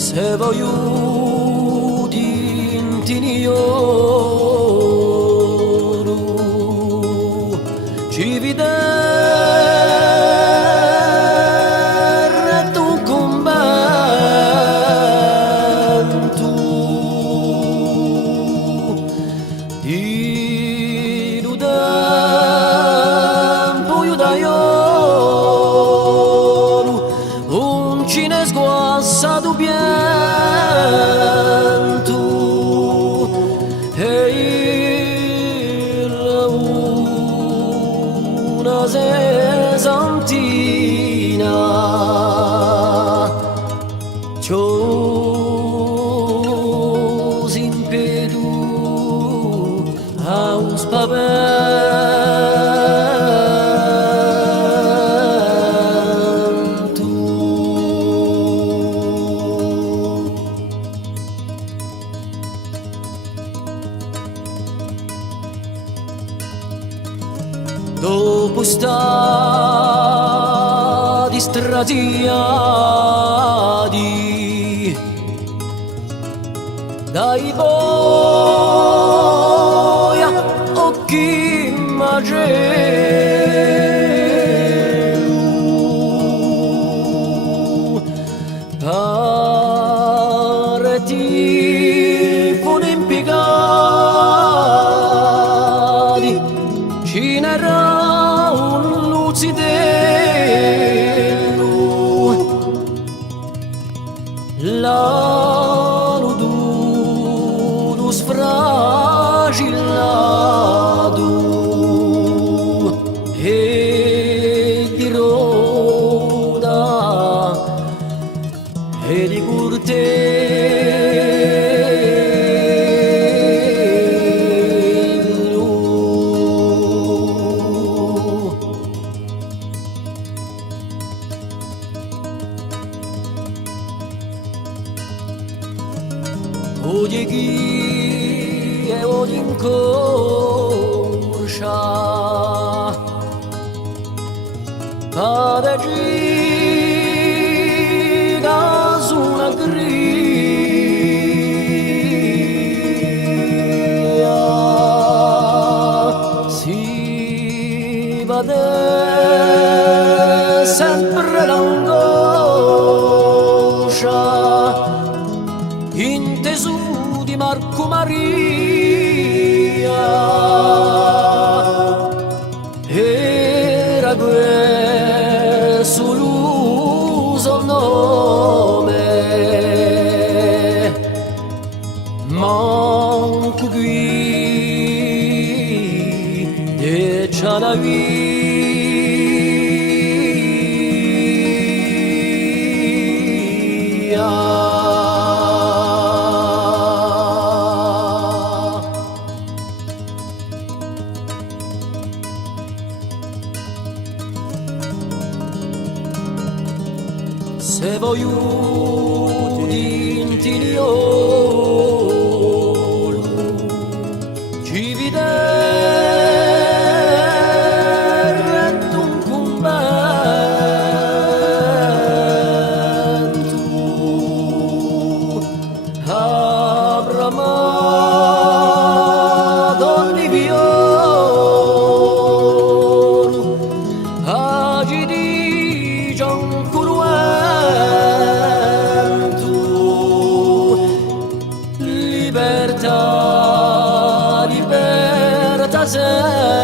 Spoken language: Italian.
Se voglio d'intinioru ci videre tu convento di tempo io da ioru un cine sguassato pianto e una sesantina così impedu a un spavento dopo stati stratiati dai boia occhi magelu pare tipo impiegati ci n'era un lucidello l'alo duro sfragillato e di roda e di curtello. Ogni chi e ogni inconscia pare giga su una griglia si vede sempre l'angoscia inteso di Marco Maria era questo l'uso nome manco qui e c'ha la via se voglio d'intinioru ci videre un convento abramato Olivioru agi di Gian libertà, libertà sempre.